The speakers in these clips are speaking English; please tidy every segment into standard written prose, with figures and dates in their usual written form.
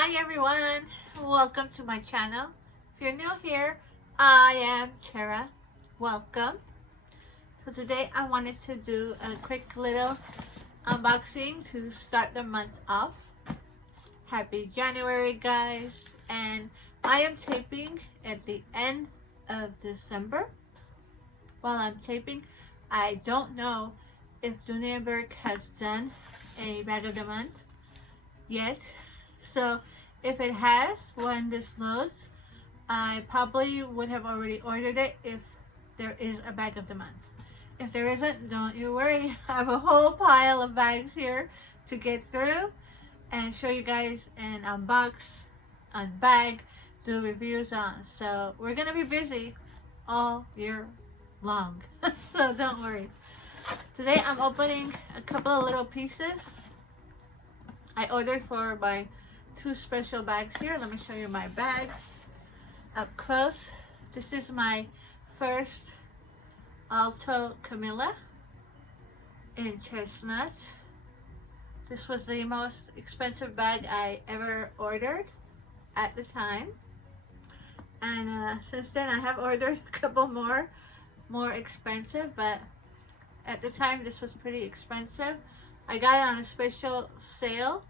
Hi everyone, welcome to my channel. If you're new here, I am Tera. Welcome. So today I wanted to do a quick little unboxing to start the month off. Happy January guys, and I am taping at the end of December. While I'm taping, I don't know if Dooney and Bourke has done a bag of the month yet. So if it has, when this loads, I probably would have already ordered it if there is a bag of the month. If there isn't, don't you worry. I have a whole pile of bags here to get through and show you guys and unbox, unbag, do reviews on. So we're gonna be busy all year long. So don't worry. Today I'm opening a couple of little pieces I ordered for my two special bags here. Let me show you my bags up close. This is my first Alto Camilla in chestnut. This was the most expensive bag I ever ordered at the time, and since then I have ordered a couple more expensive, but at the time this was pretty expensive. I got it on a special sale.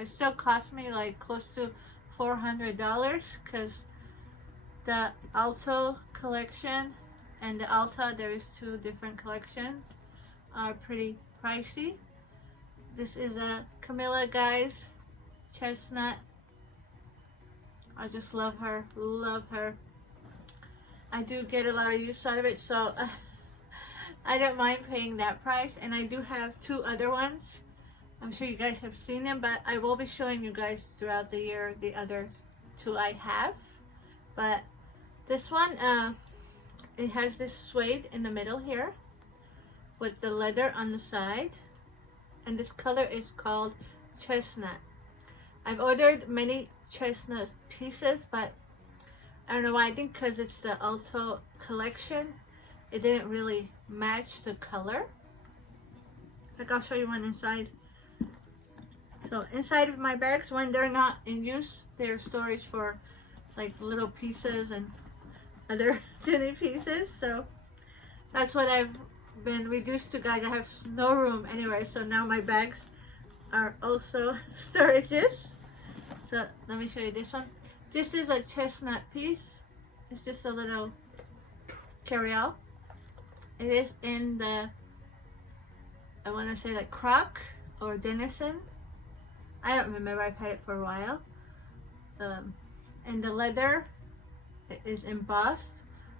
It still cost me like close to $400 because the Alto collection and the Alta, there is two different collections, are pretty pricey. This is a Camilla guys, chestnut. I just love her, love her. I do get a lot of use out of it, so I don't mind paying that price. And I do have two other ones. I'm sure you guys have seen them, but I will be showing you guys throughout the year the other two I have. But this one, it has this suede in the middle here with the leather on the side, and this color is called chestnut. I've ordered many chestnut pieces, but I don't know why. I think because it's the Alto collection, it didn't really match the color. Like, I'll show you one inside. So inside of my bags, when they're not in use, they're storage for like little pieces and other tiny pieces. So that's what I've been reduced to, guys. I have no room anywhere, so now my bags are also storages. So let me show you this one. This is a chestnut piece. It's just a little carry-all. It is in the, I want to say like croc or denison. I don't remember, I've had it for a while. And the leather is embossed.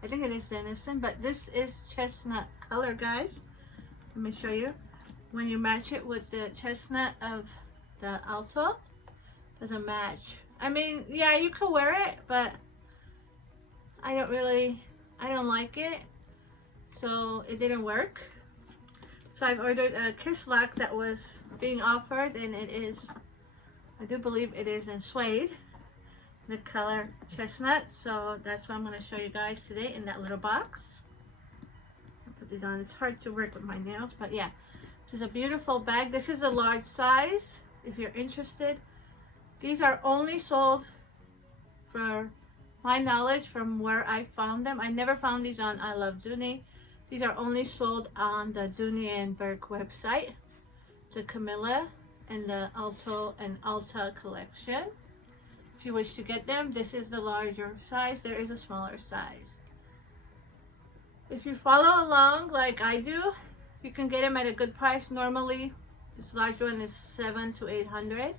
I think it is denison, but this is chestnut color, guys. Let me show you. When you match it with the chestnut of the Alto, doesn't match. I mean, yeah, you could wear it, but I don't like it. So it didn't work. So I've ordered a kiss lock that was being offered, and it is, I do believe it is in suede, the color chestnut. So that's what I'm going to show you guys today in that little box. I'll put these on. It's hard to work with my nails, but yeah, this is a beautiful bag. This is a large size if you're interested. These are only sold, for my knowledge, from where I found them. I never found these on I Love Dooney. These are only sold on the Dooney and Bourke website, the Camilla and the Alto and Alta collection. If you wish to get them, this is the larger size. There is a smaller size. If you follow along like I do, you can get them at a good price. Normally, this large one is $700 to $800.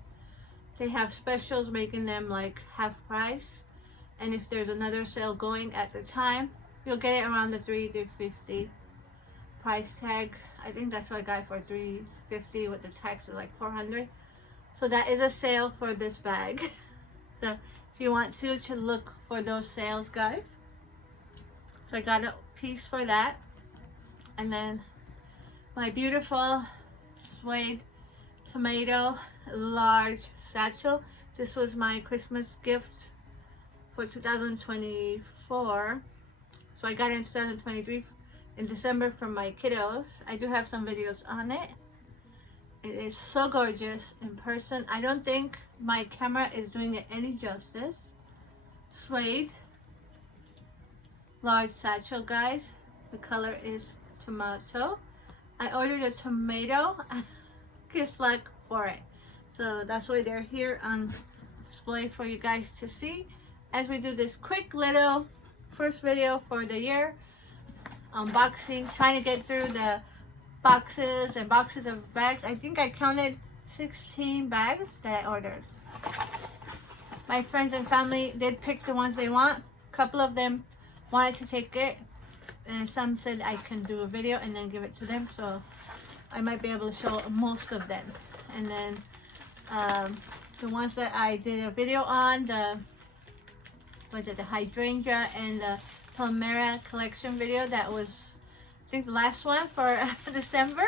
They have specials making them like half price. And if there's another sale going at the time, you'll get it around the $350 price tag. I think that's what I got for $350 with the tax of like $400. So that is a sale for this bag. So if you want to look for those sales, guys. So I got a piece for that. And then my beautiful suede tomato large satchel. This was my Christmas gift for 2024. So I got it in 2023 in December from my kiddos. I do have some videos on it. It is so gorgeous in person. I don't think my camera is doing it any justice. Suede large satchel, guys. The color is tomato. I ordered a tomato kiss lock for it, so that's why they're here on display for you guys to see as we do this quick little first video for the year unboxing, trying to get through the boxes and boxes of bags. I think I counted 16 bags that I ordered. My friends and family did pick the ones they want. A couple of them wanted to take it, and some said I can do a video and then give it to them, so I might be able to show most of them. And then the ones that I did a video on, the hydrangea and the Alameda collection video, that was I think the last one for December.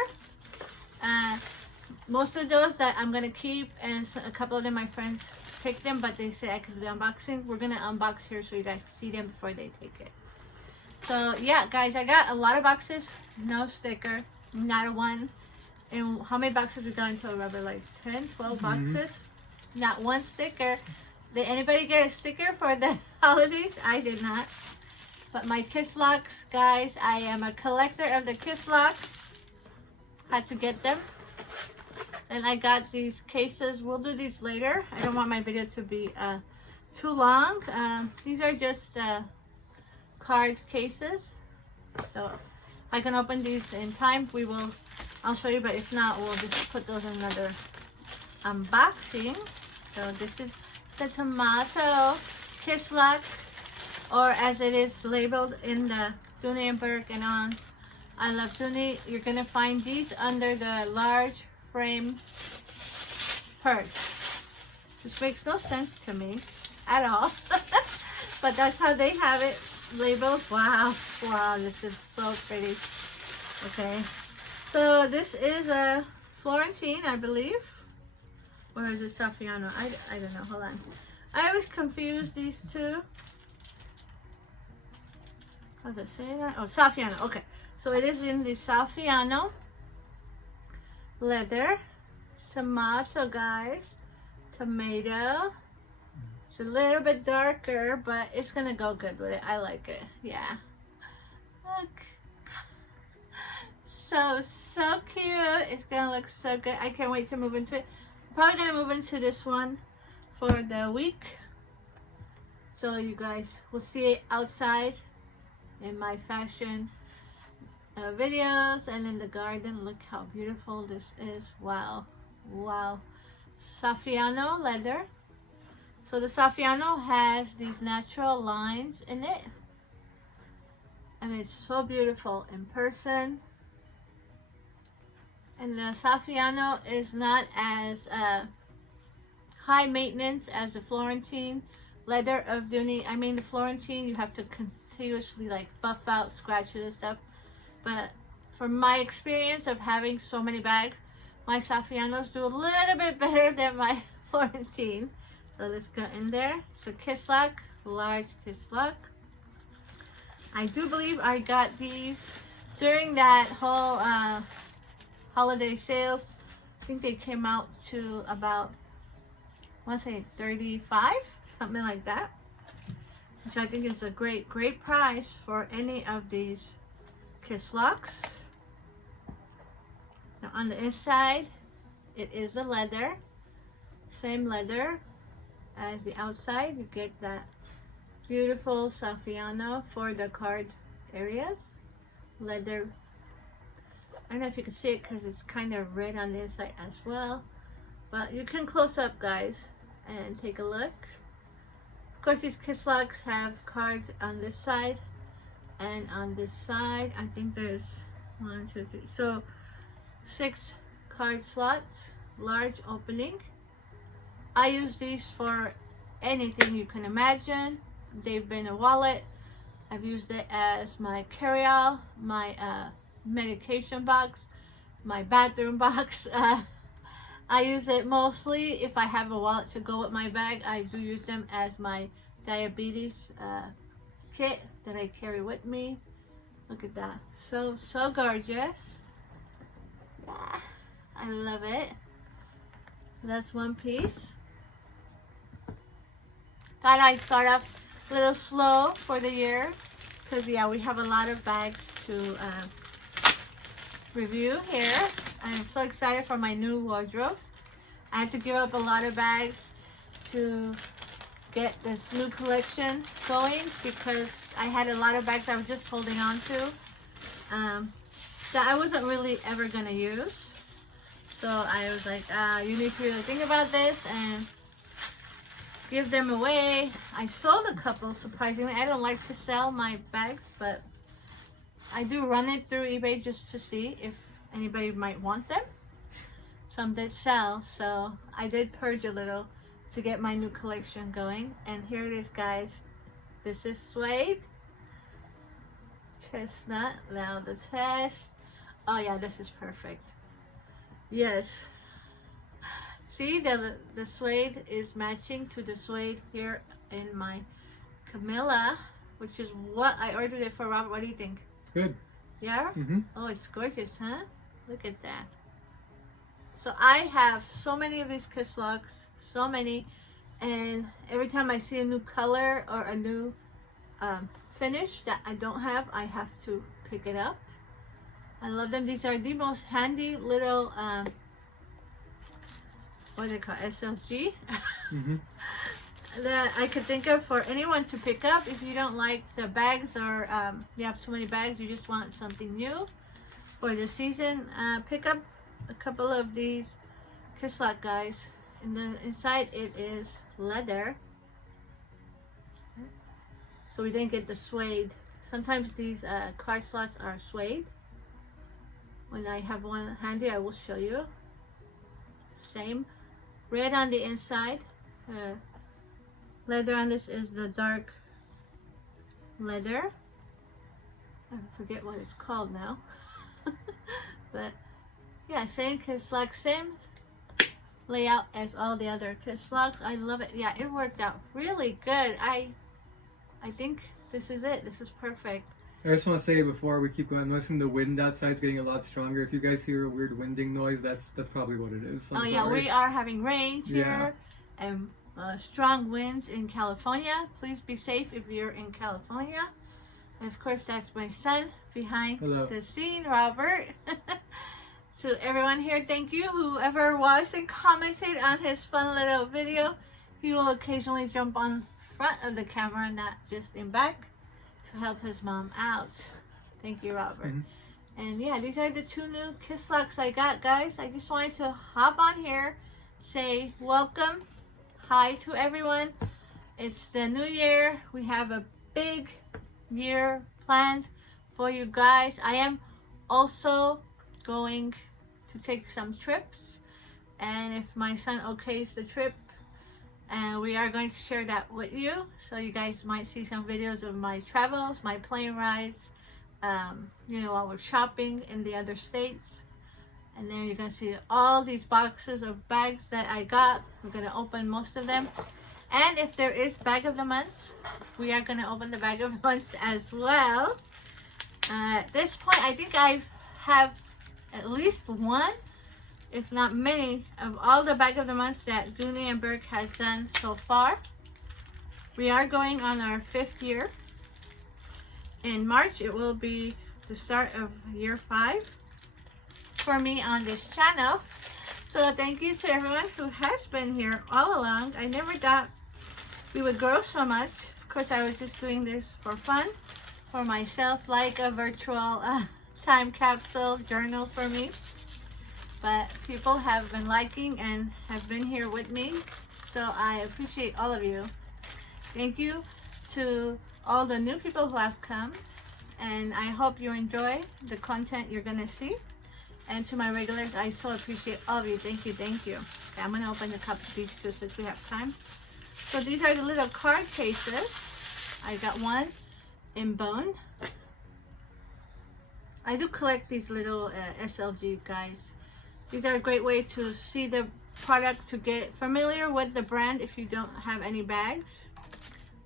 Most of those that I'm gonna keep, and a couple of them my friends picked them, but they said I could do the unboxing. We're gonna unbox here so you guys can see them before they take it. So yeah, guys, I got a lot of boxes, no sticker, not a one. And how many boxes we got until Robert? Like 10, 12 boxes, not one sticker. Did anybody get a sticker for the holidays? I did not. But my kiss locks, guys, I am a collector of the kiss locks. Had to get them. And I got these cases. We'll do these later. I don't want my video to be too long. These are just card cases. So if I can open these in time, I'll show you, but if not, we'll just put those in another unboxing. So this is the tomato kiss lock, or as it is labeled in the Dooney and Bourke and on I Love Dooney. You're gonna find these under the large frame purse, which makes no sense to me at all. But that's how they have it labeled. Wow, this is so pretty. Okay, so this is a Florentine, I believe, or is it Saffiano? I don't know. Hold on, I always confuse these two. How's it say that? Oh, Saffiano. Okay, so it is in the Saffiano leather. Tomato, guys. Tomato. It's a little bit darker, but it's gonna go good with it. I like it. Yeah. Look. So cute. It's gonna look so good. I can't wait to move into it. I'm probably gonna move into this one for the week, so you guys will see it outside in my fashion videos and in the garden. Look how beautiful this is. Wow. Saffiano leather. So the Saffiano has these natural lines in it, and it's so beautiful in person. And the Saffiano is not as high maintenance as the Florentine leather of Dooney. I mean, the Florentine, you have to continuously like buff out scratches and stuff. But from my experience of having so many bags, my Saffianos do a little bit better than my Florentine. So let's go in there. It's a kiss lock, large kiss lock. I do believe I got these during that whole holiday sales. I think they came out to about, I want to say 35, something like that. So I think it's a great price for any of these kiss locks. Now on the inside, it is the leather, same leather as the outside. You get that beautiful Saffiano for the card areas. Leather. I don't know if you can see it because it's kind of red on the inside as well, but you can close up, guys, and take a look. Of course, these kiss locks have cards on this side and on this side. I think there's 1, 2, 3, so 6 card slots, large opening. I use these for anything you can imagine. They've been a wallet. I've used it as my carry-all, my medication box, my bathroom box. I use it mostly if I have a wallet to go with my bag. I do use them as my diabetes kit that I carry with me. Look at that. So gorgeous. Yeah, I love it. That's one piece. thought I'd start off a little slow for the year because yeah, we have a lot of bags to review here. I'm so excited for my new wardrobe. I had to give up a lot of bags to get this new collection going because I had a lot of bags I was just holding on to that I wasn't really ever gonna use. So I was like, you need to really think about this and give them away. I sold a couple, surprisingly. I don't like to sell my bags, but I do run it through eBay just to see if anybody might want them. Some did sell, so I did purge a little to get my new collection going. And here it is, guys. This is Suede chestnut. Now the test. Oh yeah, this is perfect. Yes. See, the suede is matching to the suede here in my Camilla, which is what I ordered it for. Robert, what do you think? Good. Yeah? Mm-hmm. Oh, it's gorgeous, huh? Look at that. So I have so many of these kiss locks, so many, and every time I see a new color or a new finish that I don't have, I have to pick it up. I love them. These are the most handy little what do they call SLG Mm-hmm. that I could think of for anyone to pick up if you don't like the bags or you have too many bags, you just want something new for the season. Pick up a couple of these kiss lock, guys. And then inside it is leather, so we didn't get the suede. Sometimes these card slots are suede. When I have one handy, I will show you. Same. Red on the inside. Leather on this is the dark leather. I forget what it's called now. But yeah, same kiss lock, same layout as all the other kiss locks. I love it. Yeah, it worked out really good. I think this is it. This is perfect. I just want to say before we keep going, I'm noticing the wind outside is getting a lot stronger. If you guys hear a weird winding noise, that's probably what it is. I'm yeah, sorry. we are having rain here and strong winds in California. Please be safe if you're in California. And of course, that's my son behind Hello. the scene, Robert. To everyone here, thank you. Whoever watched and commented on his fun little video, he will occasionally jump on front of the camera, not just in back, to help his mom out. Thank you, Robert. Mm-hmm. And yeah, these are the two new kiss locks I got, guys. I just wanted to hop on here, say welcome, hi to everyone. It's the new year. We have a big year planned for you guys. I am also going to take some trips, and if my son okays the trip, and we are going to share that with you, so you guys might see some videos of my travels, my plane rides, you know, while we're shopping in the other states. And then you're going to see all these boxes of bags that I got. We're going to open most of them, and if there is bag of the month, we are going to open the bag of the month as well. At this point, I think I have at least one, if not many, of all the bag of the months that Dooney and Bourke has done so far. We are going on our 5th year. In March, it will be the start of year 5 for me on this channel. So thank you to everyone who has been here all along. I never thought we would grow so much. Of course, I was just doing this for fun, for myself, like a virtual time capsule journal for me. But people have been liking and have been here with me, so I appreciate all of you. Thank you to all the new people who have come, and I hope you enjoy the content you're gonna see. And to my regulars, I so appreciate all of you. Thank you, thank you. Okay, I'm gonna open a couple of these too since we have time. So these are the little card cases. I got one in bone. I do collect these little SLG, guys. These are a great way to see the product, to get familiar with the brand if you don't have any bags.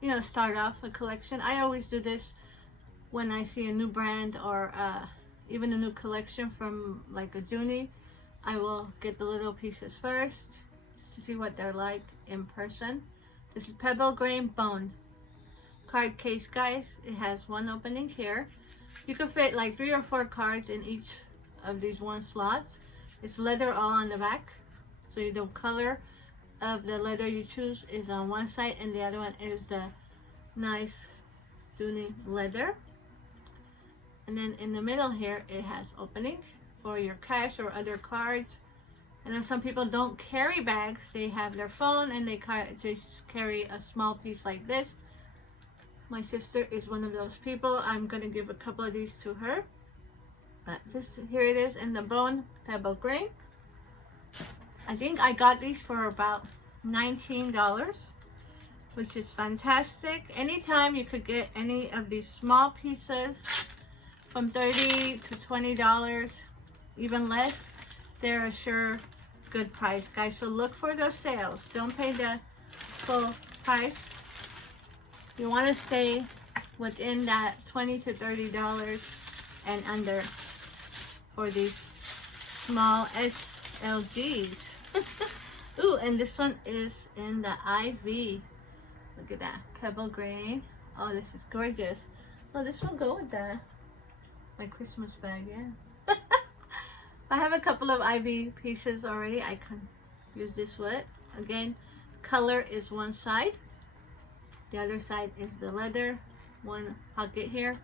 You know, start off a collection. I always do this when I see a new brand or even a new collection from like a Dooney. I will get the little pieces first to see what they're like in person. This is pebble grain bone card case, guys. It has one opening here. You can fit like 3 or 4 cards in each of these one slots. It's leather all on the back, so the color of the leather you choose is on one side, and the other one is the nice Dooney leather. And then in the middle here, it has opening for your cash or other cards. And then some people don't carry bags. They have their phone and they just carry a small piece like this. My sister is one of those people. I'm going to give a couple of these to her. But here it is in the bone pebble grain. I think I got these for about $19, which is fantastic. Anytime you could get any of these small pieces from $30 to $20, even less, they're a sure good price, guys. So look for those sales. Don't pay the full price. You want to stay within that $20 to $30 and under for these small SLGs. Ooh, and this one is in the IV. Look at that pebble grain. Oh, this is gorgeous. Oh, this will go with my Christmas bag, yeah. I have a couple of IV pieces already. I can use this with. Again, color is one side. The other side is the leather. One pocket here,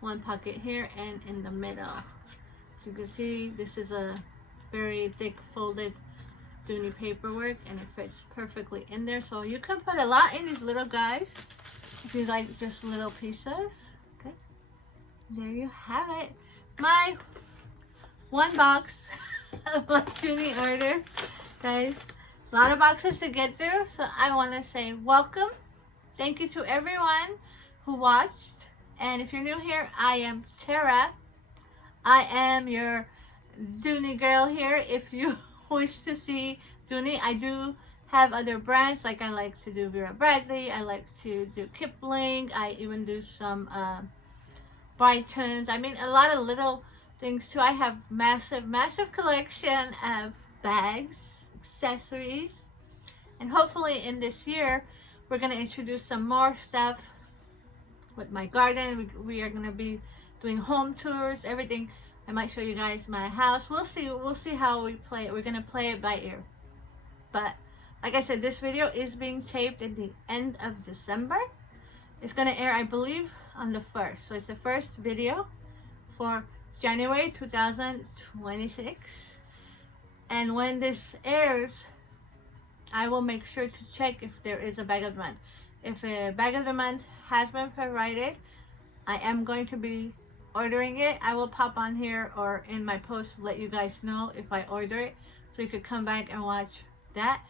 one pocket here, and in the middle. So you can see this is a very thick folded Dooney paperwork, and it fits perfectly in there. So you can put a lot in these little guys if you like just little pieces. Okay, there you have it. My one box of my Dooney order, guys. A lot of boxes to get through, so I want to say welcome. Thank you to everyone who watched. And if you're new here, I am Tera. I am your Dooney girl here. If you wish to see Dooney, I do have other brands. Like I like to do Vera Bradley. I like to do Kipling. I even do some Brightons. I mean, a lot of little things too. I have massive collection of bags, accessories, and hopefully in this year we're going to introduce some more stuff with my garden. We are going to be doing home tours, everything. I might show you guys my house. We'll see how we play it. We're going to play it by ear. But like I said, this video is being taped at the end of December. It's going to air, I believe, on the 1st. So it's the first video for January 2026. And when this airs, I will make sure to check if there is a bag of the month. If a bag of the month has been provided, I am going to be ordering it. I will pop on here or in my post let you guys know if I order it, so you could come back and watch that.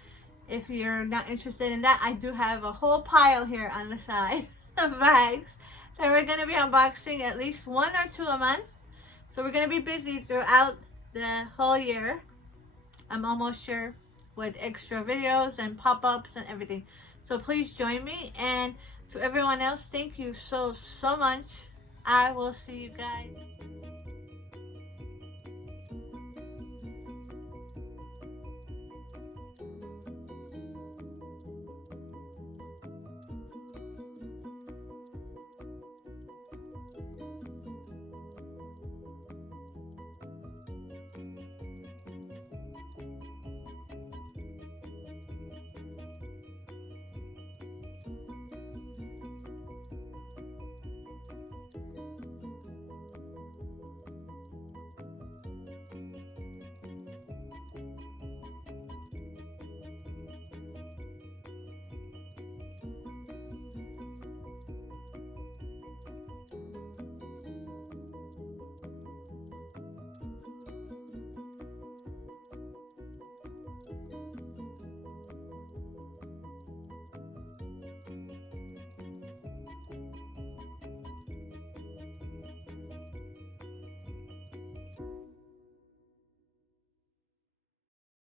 If you're not interested in that, I do have a whole pile here on the side of bags that we're going to be unboxing at least 1 or 2 a month. So we're going to be busy throughout the whole year. I'm almost sure, with extra videos and pop-ups and everything. So please join me. And to everyone else, thank you so much. I will see you guys.